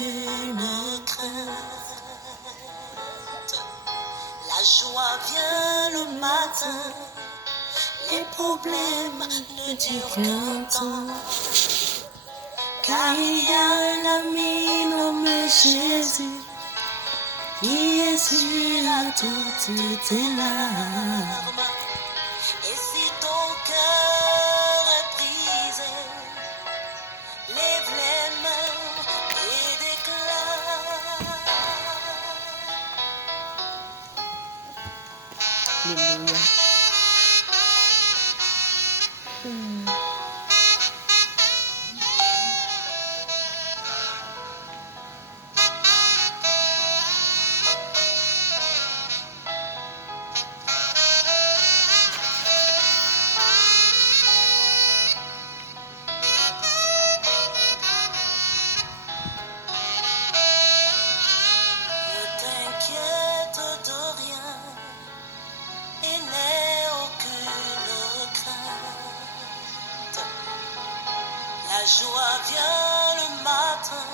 aucune crainte. La joie vient le matin, les problèmes ne durent qu'un temps. Car il y a un ami nommé Jésus qui essuiera toutes tes larmes. Et si ton cœur est brisé, lève les mains et déclare. Alléluia. Ne t'inquiète de rien et n'aie aucune crainte. La joie vient le matin,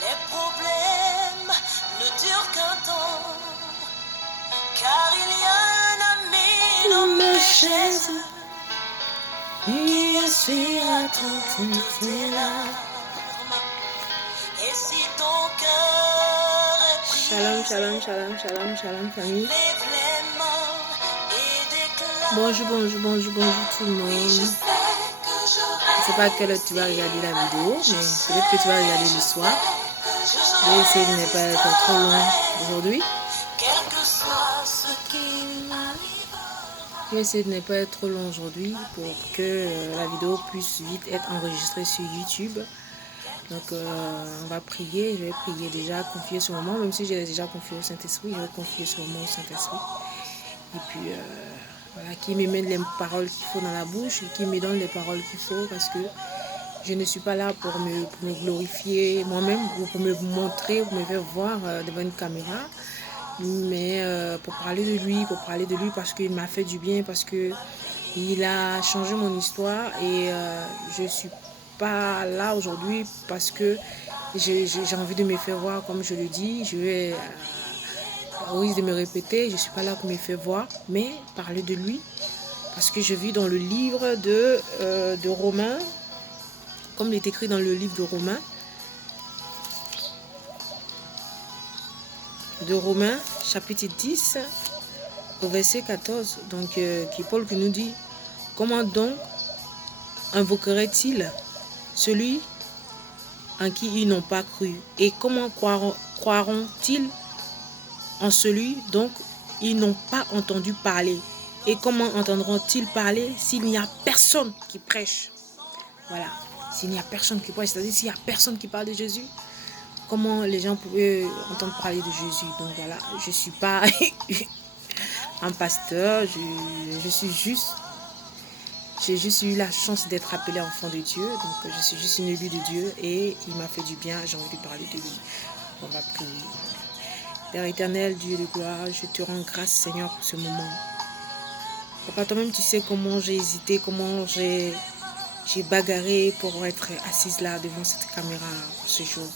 les problèmes ne durent qu'un temps. Car il y a un ami nommé Jésus qui essuiera toutes tes larmes. Et si ton cœur est brisé, Shalom, shalom, shalom, shalom, shalom, famille. lève les mains et déclare. Bonjour tout le monde. Oui, je sais que Je ne sais pas à quelle heure tu vas regarder la vidéo, mais peut-être que tu vas regarder le soir. Je vais essayer de ne pas être trop long aujourd'hui. quel que soit ce qui m'arrive. Je vais essayer de ne pas être trop long aujourd'hui pour que la vidéo puisse vite être enregistrée sur YouTube. Donc on va prier, je vais prier déjà, confier ce moment, même si j'ai déjà confié au Saint-Esprit, je vais confier ce moment au Saint-Esprit. Et puis voilà, qui me mène les paroles qu'il faut dans la bouche et qui me donne les paroles qu'il faut, parce que je ne suis pas là pour me glorifier moi-même ou pour me montrer, pour me faire voir devant une caméra, mais pour parler de lui parce qu'il m'a fait du bien, parce que il a changé mon histoire et je suis pas là aujourd'hui parce que j'ai envie de me faire voir, comme je le dis. Je vais au risque de me répéter, je suis pas là pour me faire voir, mais parler de lui, parce que je vis dans le livre de Romains, comme il est écrit dans le livre de Romains, chapitre 10, au verset 14, donc qui Paul qui nous dit: comment donc invoquerait-il celui en qui ils n'ont pas cru? Et comment croiront-ils en celui dont ils n'ont pas entendu parler? Et comment entendront-ils parler s'il n'y a personne qui prêche? Voilà, s'il n'y a personne qui prêche, c'est-à-dire s'il n'y a personne qui parle de Jésus, comment les gens pouvaient entendre parler de Jésus? Donc voilà, je ne suis pas un pasteur, j'ai juste eu la chance d'être appelée enfant de Dieu, donc je suis juste une élue de Dieu et il m'a fait du bien, j'ai envie de parler de lui. On va prier. Père éternel, Dieu de gloire, je te rends grâce, Seigneur, pour ce moment. Papa, toi-même, tu sais comment j'ai hésité, comment j'ai bagarré pour être assise là devant cette caméra ce jour.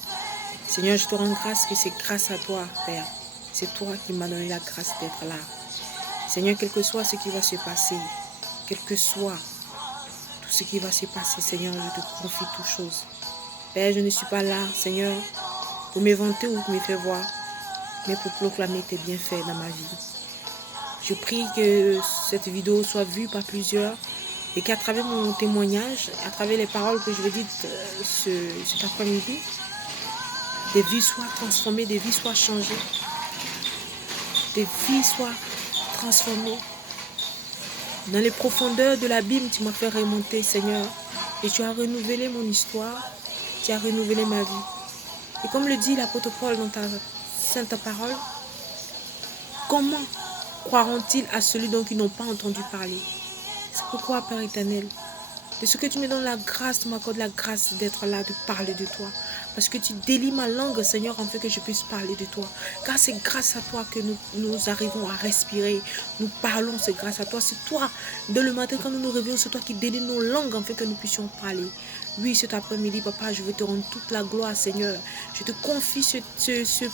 Seigneur, je te rends grâce que c'est grâce à toi, Père. C'est toi qui m'as donné la grâce d'être là. Seigneur, quel que soit ce qui va se passer, quel que soit tout ce qui va se passer, Seigneur, je te confie toutes choses. Père, je ne suis pas là, Seigneur, pour m'éventer ou pour me faire voir, mais pour proclamer tes bienfaits dans ma vie. Je prie que cette vidéo soit vue par plusieurs et qu'à travers mon témoignage, à travers les paroles que je vais dire cet après-midi, des vies soient transformées, des vies soient changées, des vies soient transformées. Dans les profondeurs de l'abîme, tu m'as fait remonter, Seigneur, et tu as renouvelé mon histoire, tu as renouvelé ma vie. Et comme le dit l'apôtre Paul dans ta sainte parole, comment croiront-ils à celui dont ils n'ont pas entendu parler? C'est pourquoi, Père éternel, de ce que tu me donnes la grâce, tu m'accordes la grâce d'être là, de parler de toi. Parce que tu délies ma langue, Seigneur, afin que je puisse parler de toi. Car c'est grâce à toi que nous arrivons à respirer. Nous parlons, c'est grâce à toi. C'est toi, dès le matin, quand nous nous réveillons, c'est toi qui délies nos langues afin que nous puissions parler. Oui, cet après-midi, papa, je veux te rendre toute la gloire, Seigneur. Je te confie ce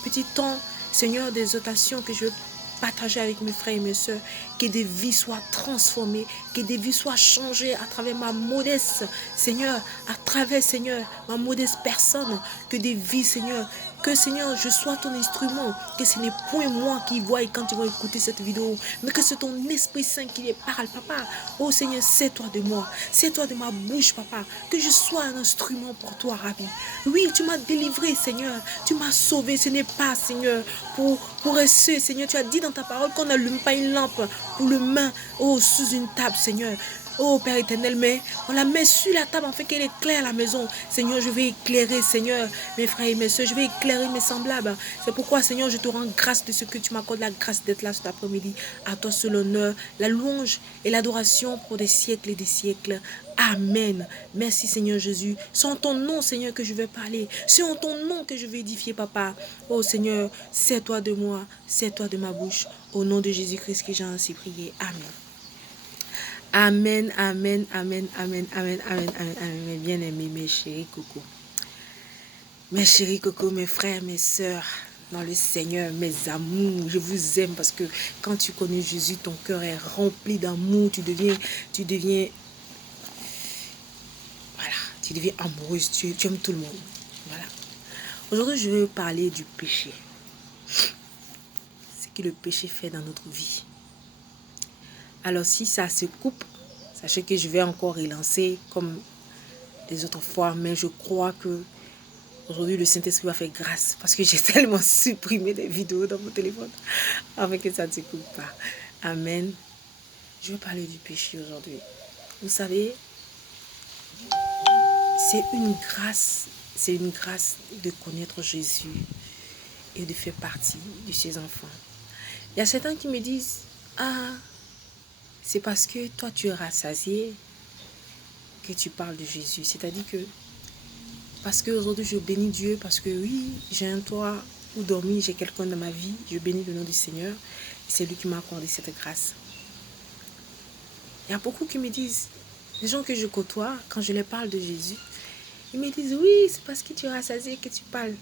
petit temps, Seigneur, d'exhortation que je veux partager avec mes frères et mes soeurs, que des vies soient transformées, que des vies soient changées à travers ma modeste, Seigneur, à travers, Seigneur, ma modeste personne, que des vies, Seigneur, que, Seigneur, je sois ton instrument, que ce n'est point moi qui vois quand ils vont écouter cette vidéo, mais que c'est ton Esprit Saint qui les parle, papa. Oh Seigneur, c'est-toi de moi, c'est-toi de ma bouche, papa, que je sois un instrument pour toi, Rabbi. Oui, tu m'as délivré, Seigneur, tu m'as sauvé, ce n'est pas, Seigneur, pour essayer, Seigneur, tu as dit dans ta parole qu'on n'allume pas une lampe pour le main, oh, sous une table, Seigneur. Oh Père éternel, mais on la met sur la table afin qu'elle éclaire la maison. Seigneur, je vais éclairer, Seigneur, mes frères et mes soeurs, je vais éclairer mes semblables. C'est pourquoi, Seigneur, je te rends grâce de ce que tu m'accordes, la grâce d'être là cet après-midi. À toi seul l'honneur, la louange et l'adoration pour des siècles et des siècles. Amen. Merci Seigneur Jésus. C'est en ton nom, Seigneur, que je vais parler. C'est en ton nom que je vais édifier, papa. Oh Seigneur, c'est toi de moi, c'est toi de ma bouche. Au nom de Jésus-Christ que j'ai ainsi prié. Amen. Amen, amen, amen, amen, amen, amen, amen, amen, mes bien-aimés, mes chéris coco. Mes chéris coco, mes frères, mes sœurs, dans le Seigneur, mes amours, je vous aime parce que quand tu connais Jésus, ton cœur est rempli d'amour, tu deviens, voilà, tu deviens amoureuse, tu aimes tout le monde, voilà. Aujourd'hui, je vais parler du péché. Ce que le péché fait dans notre vie. Alors si ça se coupe, sachez que je vais encore relancer comme les autres fois, mais je crois que aujourd'hui le Saint-Esprit va faire grâce parce que j'ai tellement supprimé des vidéos dans mon téléphone afin que ça ne se coupe pas. Amen. Je vais parler du péché aujourd'hui. Vous savez, c'est une grâce de connaître Jésus et de faire partie de ses enfants. Il y a certains qui me disent, ah, c'est parce que toi tu es rassasié que tu parles de Jésus. C'est-à-dire que, parce qu'aujourd'hui je bénis Dieu, parce que oui, j'ai un toit où dormir, j'ai quelqu'un dans ma vie, je bénis le nom du Seigneur. C'est lui qui m'a accordé cette grâce. Il y a beaucoup qui me disent, les gens que je côtoie, quand je leur parle de Jésus, ils me disent, oui, c'est parce que tu es rassasié que tu parles.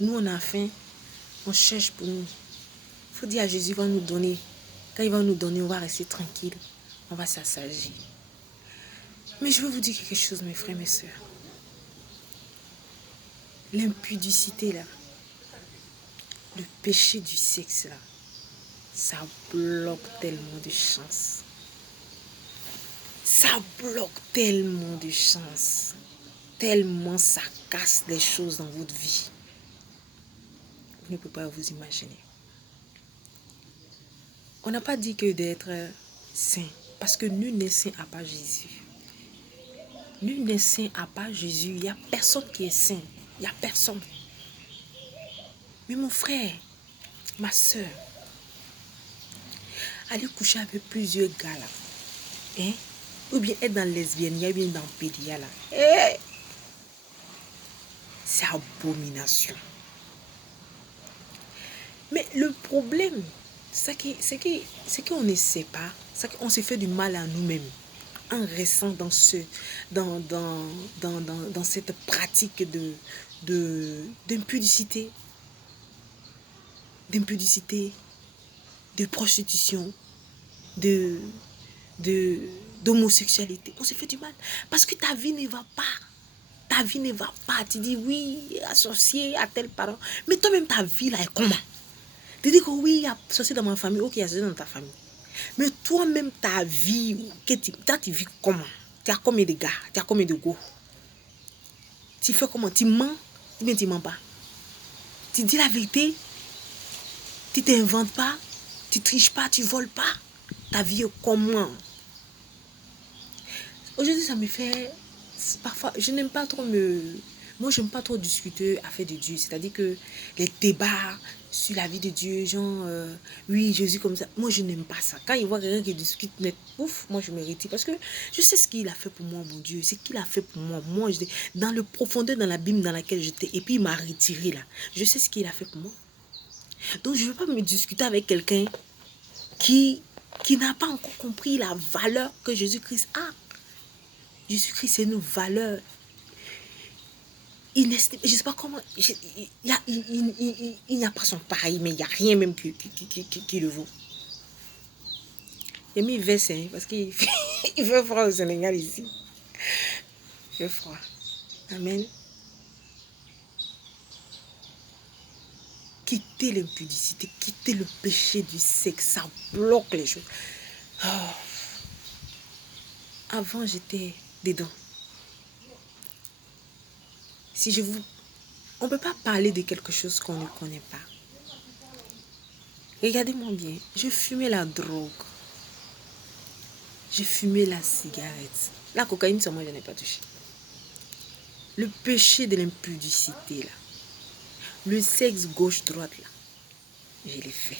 Nous, on a faim, on cherche pour nous. Il faut dire à Jésus, il va nous donner. Quand il va nous donner, on va rester tranquille. On va s'assagir. Mais je veux vous dire quelque chose, mes frères, mes soeurs. L'impudicité, là, le péché du sexe, là, ça bloque tellement de chances. Ça bloque tellement de chances. Tellement ça casse des choses dans votre vie. Vous ne pouvez pas vous imaginer. On n'a pas dit que d'être saint. Parce que nul n'est saint à part Jésus. Nul n'est saint à part Jésus. Il n'y a personne qui est saint. Il n'y a personne. Mais mon frère, ma soeur, aller coucher avec plusieurs gars là. Hein? Ou bien être dans lesbienne, ou bien dans pédia là. Eh? C'est abomination. Mais le problème, c'est qu'on ne sait pas. C'est qu'on se fait du mal à nous-mêmes. En restant dans cette pratique d'impudicité, de prostitution, d'homosexualité. On se fait du mal. Parce que ta vie ne va pas. Ta vie ne va pas. Tu dis oui, associé à tel parent. Mais toi-même, ta vie là est comment? Tu dis que oui, il y a associé dans ma famille. Ok, il y a associé dans ta famille. Mais toi-même, ta vie, tu vis comment? Tu as combien de gars? Tu as combien de go? Tu fais comment? Tu mens? Ou bien tu mens pas? Tu dis la vérité? Tu t'inventes pas? Tu triches pas? Tu voles pas? Ta vie est comment? Aujourd'hui, ça me fait... Parfois, je n'aime pas trop me Moi, je n'aime pas trop discuter affaire de Dieu. C'est-à-dire que les débats sur la vie de Dieu, genre, oui, Jésus comme ça. Moi, je n'aime pas ça. Quand il voit quelqu'un qui discute net, ouf, moi, je me retire. Parce que je sais ce qu'il a fait pour moi, mon Dieu. C'est ce qu'il a fait pour moi. Moi, dans le profondeur, dans l'abîme dans laquelle j'étais. Et puis, il m'a retiré là. Je sais ce qu'il a fait pour moi. Donc, je ne veux pas me discuter avec quelqu'un qui n'a pas encore compris la valeur que Jésus-Christ a. Jésus-Christ, c'est une valeur inestimable. Je ne sais pas comment. Il n'y a pas son pareil, mais il n'y a rien même qui le vaut. Il a mis veste, hein, parce qu'il il fait froid au Sénégal ici. Il fait froid. Amen. Quitter l'impudicité, quitter le péché du sexe, ça bloque les choses. Oh. Avant, j'étais dedans. Si je vous... On ne peut pas parler de quelque chose qu'on ne connaît pas. Regardez-moi bien. Je fumais la drogue. Je fumais la cigarette. La cocaïne, sur moi, je n'ai pas touché. Le péché de l'impudicité, là. Le sexe gauche-droite, là. Je l'ai fait.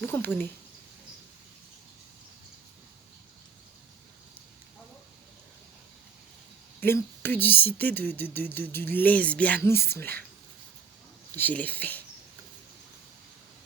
Vous comprenez? L'impudicité du lesbianisme, là. Je l'ai fait.